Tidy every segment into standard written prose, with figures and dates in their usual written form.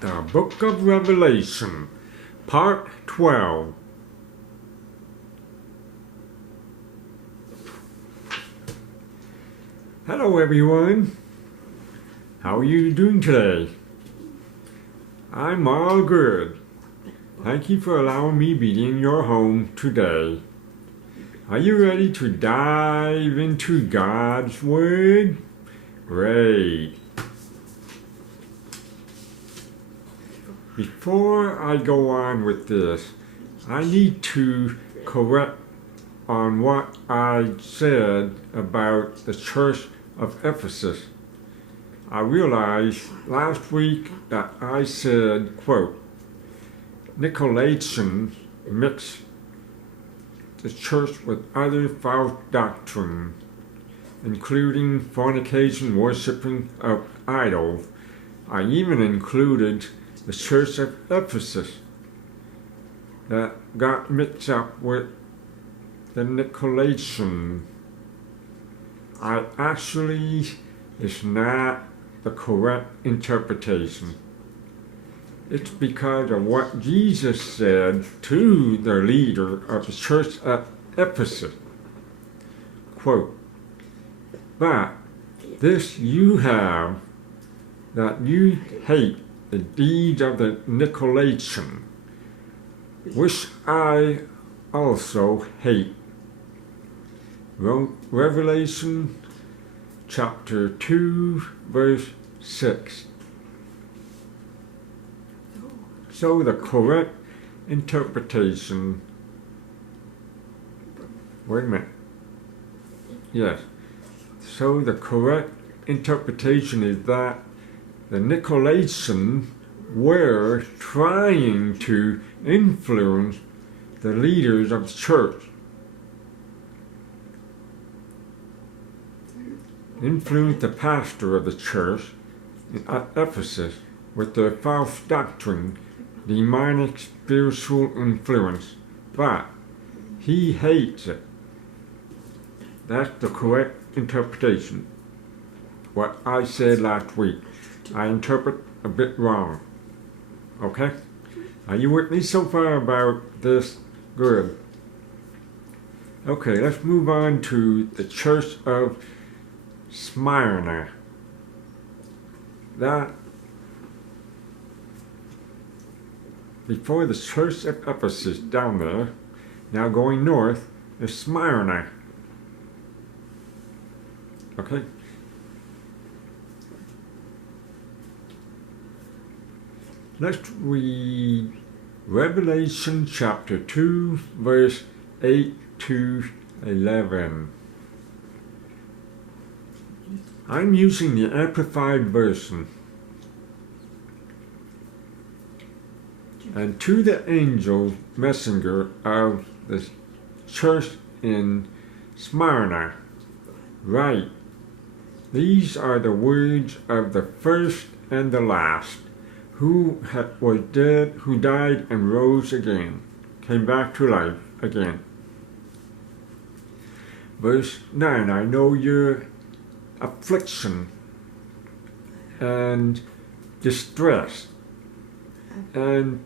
The Book of Revelation, Part 12. Hello everyone. How are you doing today? I'm all good. Thank you for allowing me to be in your home today. Are you ready to dive into God's Word? Great. Before I go on with this, I need to correct on what I said about the Church of Ephesus. I realized last week that I said, quote, Nicolaitans mix the church with other false doctrine, including fornication, worshiping of idols. I even included the Church of Ephesus that got mixed up with the Nicolaitans. It's not the correct interpretation. It's because of what Jesus said to the leader of the Church of Ephesus. Quote, but this you have, that you hate the deeds of the Nicolaitans, which I also hate. Revelation chapter 2, verse 6. So the correct interpretation, wait a minute, yes. So the correct interpretation is that the Nicolaitans were trying to influence the leaders of the church, influence the pastor of the church at Ephesus with their false doctrine, demonic spiritual influence, but he hates it. That's the correct interpretation. What I said last week, I interpret a bit wrong. Okay? Are you with me so far about this? Good. Okay, let's move on to the Church of Smyrna. That before the Church of Ephesus down there, now going north, is Smyrna. Okay? Let's read Revelation chapter 2, verse 8 to 11. I'm using the Amplified Version. And to the angel messenger of the church in Smyrna, write, these are the words of the first and the last, who was dead, who died and rose again, came back to life again. Verse 9, I know your affliction and distress and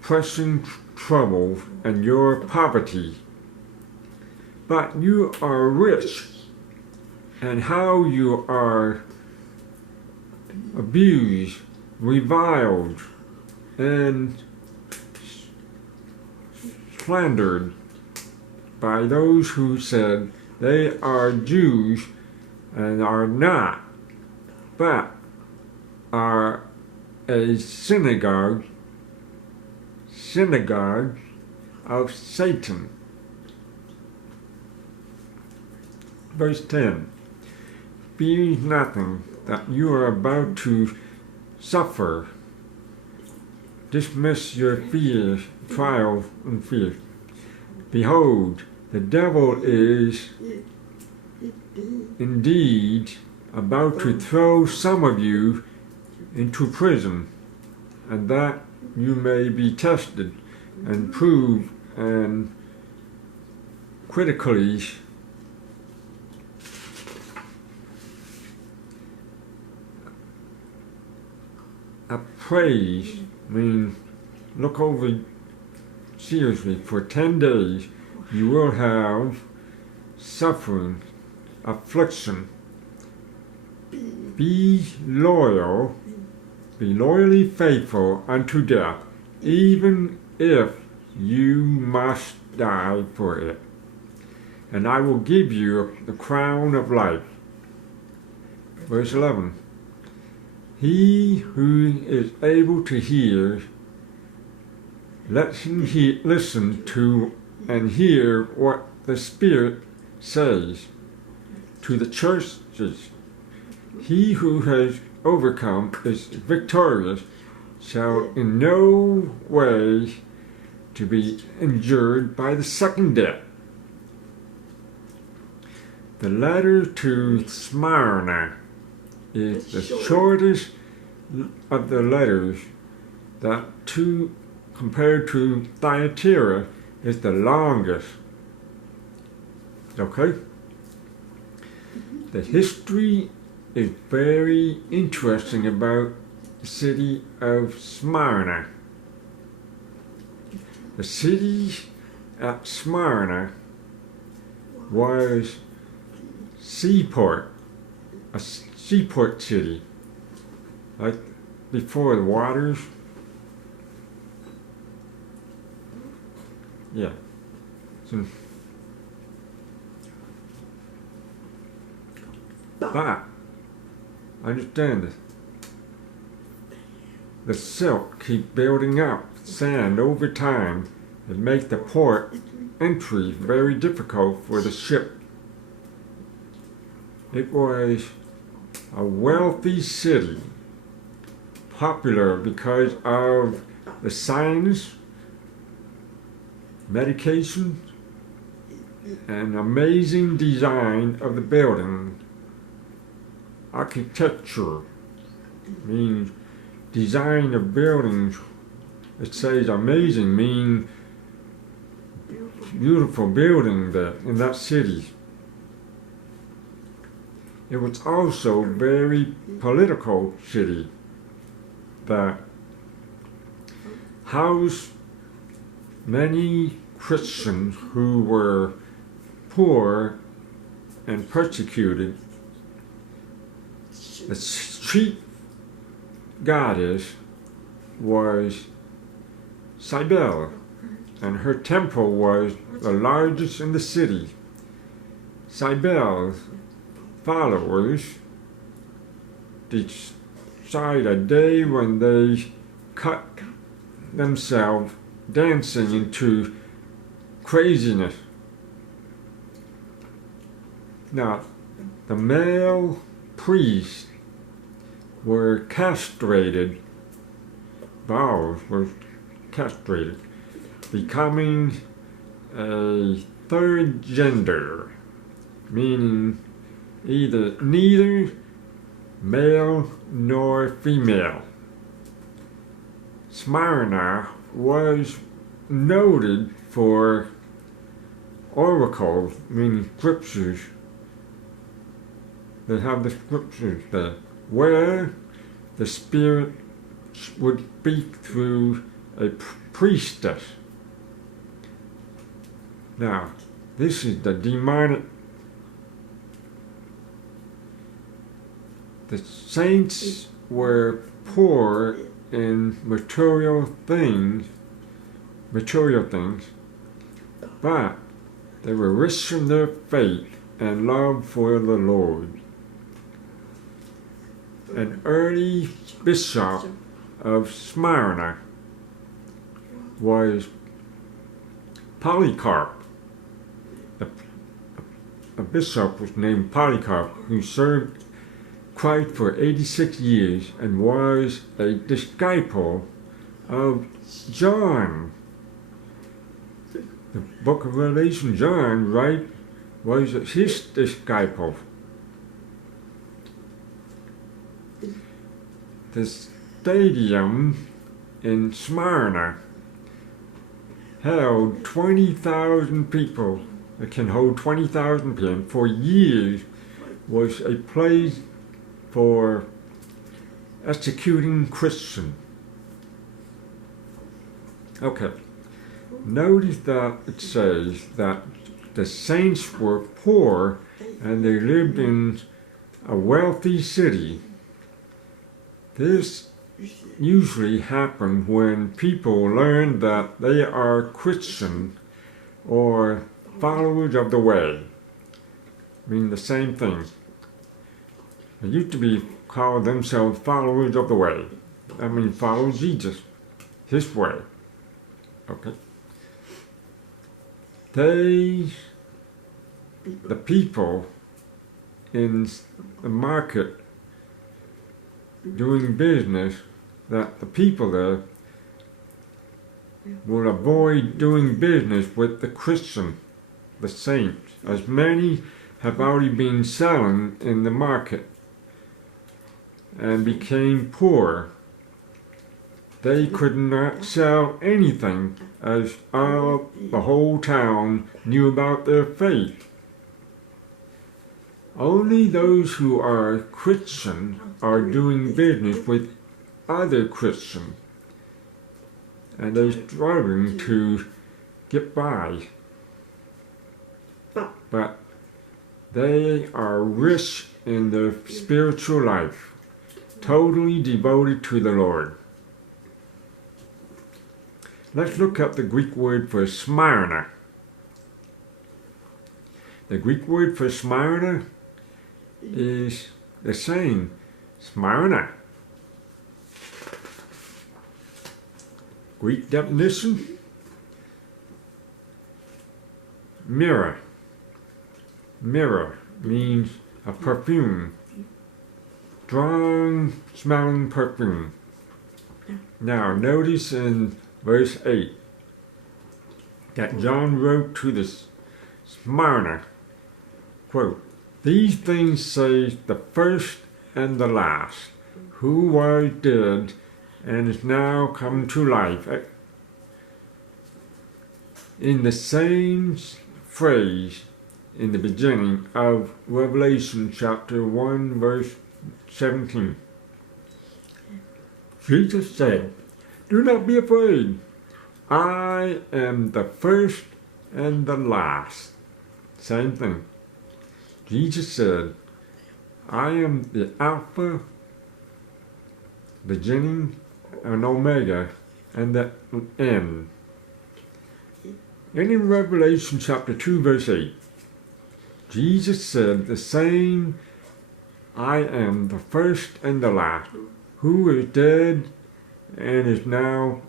pressing trouble and your poverty, but you are rich, and how you are abused, reviled, and slandered by those who said they are Jews and are not, but are a synagogue of Satan. Verse 10, fear nothing that you are about to suffer. Dismiss your fears, trials, and fears. Behold, the devil is indeed about to throw some of you into prison, and that you may be tested and proved and critically a praise, I mean, look over seriously, for 10 days you will have suffering, affliction. Be loyal, be loyally faithful unto death, even if you must die for it. And I will give you the crown of life. Verse 11. He who is able to hear, let him listen to and hear what the Spirit says to the churches. He who has overcome is victorious, shall in no way to be injured by the second death. The letter to Smyrna is the shortest of the letters. That compared to Thyatira is the longest. Okay? The history is very interesting about the city of Smyrna. The city at Smyrna was a seaport city, like before the waters. Yeah. So, but understand this. The silt keep building up sand over time and make the port entry very difficult for the ship. It was a wealthy city, popular because of the science, medication, and amazing design of the building. Architecture means design of buildings. It says amazing means beautiful building there in that city. It was also very political city that housed many Christians who were poor and persecuted. The chief goddess was Cybele, and her temple was the largest in the city. Cybele's followers decide a day when they cut themselves dancing into craziness. Now, the male priests were castrated, vows were castrated, becoming a third gender, meaning neither male nor female. Smyrna was noted for oracles, meaning scriptures. They have the scriptures there, where the Spirit would speak through a priestess. Now, this is the demonic. The saints were poor in material things, but they were rich in their faith and love for the Lord. An early bishop of Smyrna was Polycarp. A bishop was named Polycarp, who served Christ for 86 years and was a disciple of John. The book of Revelation, John, right, was his disciple. The stadium in Smyrna held 20,000 people. It can hold 20,000 people. For years was a place for executing Christian. Okay, notice that it says that the saints were poor and they lived in a wealthy city. This usually happens when people learn that they are Christian or followers of the way. I mean the same thing. They used to be called themselves followers of the way. I mean follow Jesus, his way. Okay. The people in the market doing business, that the people there will avoid doing business with the Christian, the saints, as many have already been selling in the market and became poor. They could not sell anything as all the whole town knew about their faith. Only those who are Christian are doing business with other Christians, and they're struggling to get by. But they are rich in their spiritual life, totally devoted to the Lord. Let's look up the Greek word for Smyrna. The Greek word for Smyrna is the same, Smyrna. Greek definition, Myrrh. Myrrh means a perfume, strong smelling perfume. Now notice in verse 8 that John wrote to the Smyrna, quote, "These things say the first and the last, who was dead and is now come to life." In the same phrase in the beginning of Revelation chapter 1 verse 17. Jesus said, "Do not be afraid. I am the first and the last." Same thing. Jesus said, "I am the Alpha, beginning and Omega, and the end." And in Revelation chapter 2 verse 8, Jesus said the same, "I am the first and the last, who is dead and is now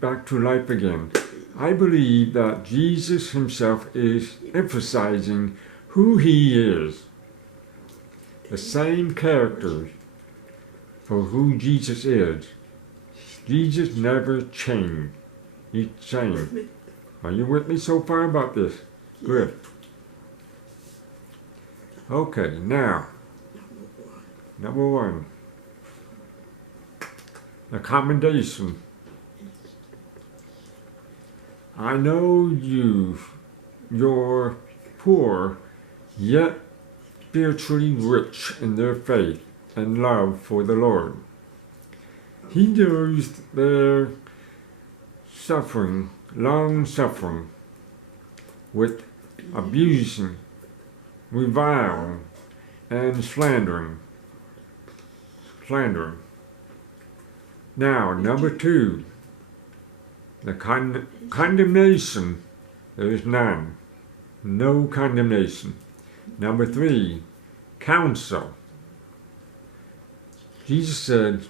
back to life again." I believe that Jesus himself is emphasizing who he is. The same characters for who Jesus is. Jesus never changed. He's the same. Are you with me so far about this? Good. Okay, now, number one, the commendation. I know you're poor, yet spiritually rich in their faith and love for the Lord. He knows their suffering, long suffering, with abusing, reviling, and slandering. Now, number two, the condemnation. There is none. No condemnation. Number three, counsel. Jesus said,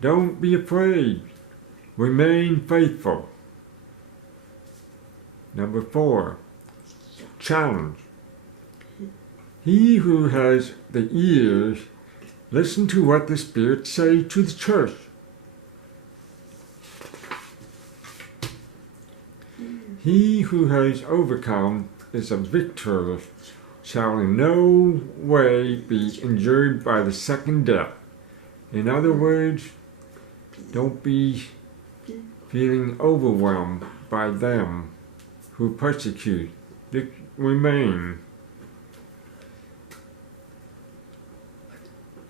"Don't be afraid. Remain faithful." Number four, challenge. He who has the ears, listen to what the Spirit says to the church. He who has overcome is a victor, shall in no way be injured by the second death. In other words, don't be feeling overwhelmed by them who persecute. Remain.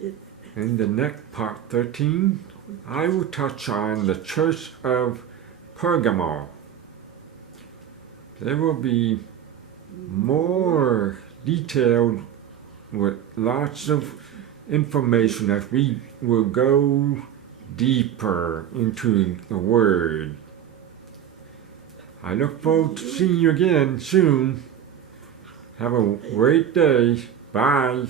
In the next part 13, I will touch on the Church of Pergamum. There will be more detailed with lots of information as we will go deeper into the Word. I look forward to seeing you again soon. Have a great day. Bye.